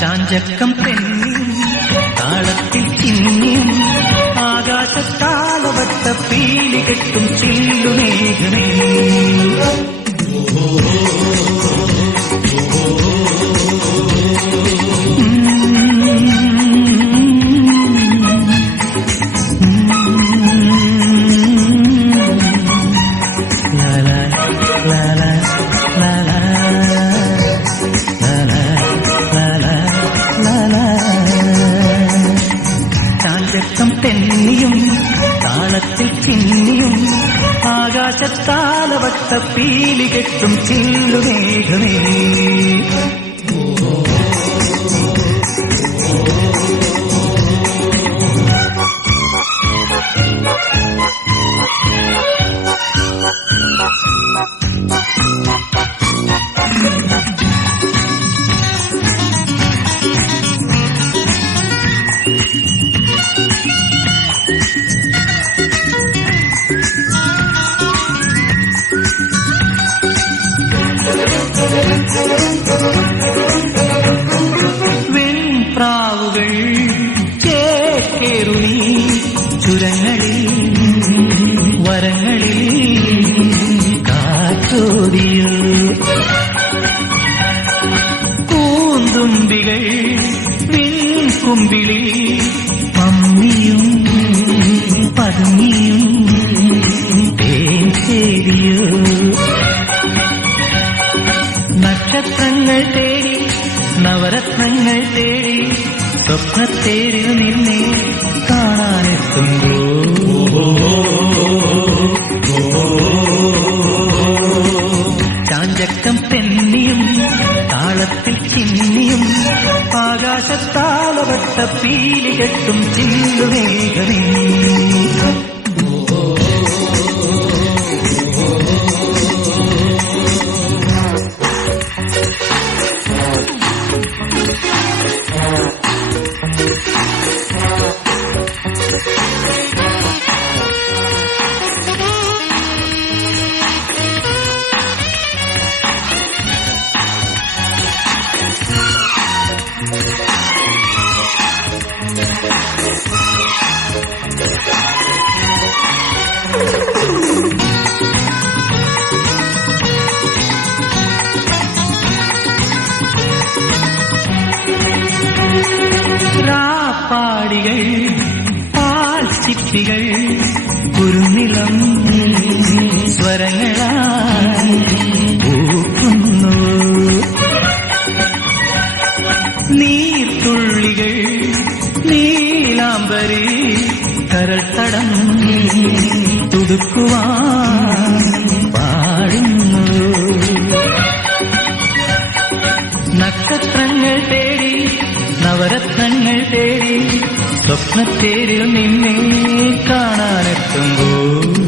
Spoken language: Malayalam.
ചാഞ്ചക്കം തെന്നിയും താളത്തിൽ ചിന്നിയും ആകാശത്താലവട്ട പീലി കെട്ടും ചില്ലുമേഘമേ ചാഞ്ചക്കം തെന്നിയും താളത്തിൽ ചിന്നിയും ആകാശത്താലവട്ട പീലി കെട്ടും ചില്ലുമേഘമേ വെൺപ്രാവുകൾ ചേക്കേറുനി ചുരങ്ങളിൽ വരങ്ങളിൽ കാറ്റോടിയോ പൂന്തുമ്പികൾ വിൺകുമ്പിളിൽ പമ്മിയും പതുങ്ങിയും തേൻ തേടിയോ നക്ഷത്രങ്ങൾ തേടി നവരത്നങ്ങൾ തേടി സ്വപ്നത്തേരിൽ നിന്നെ കാണാനെത്തുമ്പോ ചാഞ്ചക്കം തെന്നിയും താളത്തിൽ ചിന്നിയും ആകാശത്താലവട്ട പീലി കെട്ടും ചില്ലുമേഘമേ പാടികൾ പാൽ ചിപ്പികൾ കുറുനിളം സ്വരങ്ങളായി പൂക്കുന്നു നീർത്തുള്ളികൾ നീലാംബരി കരൾത്തടം തുടുക്കുവാൻ പാടുന്നു നക്ഷത്രങ്ങൾ തേടി നവരത്നങ്ങൾ തേടി സ്വപ്നത്തേരിൽ നിന്നെ കാണാനെത്തുമ്പോൾ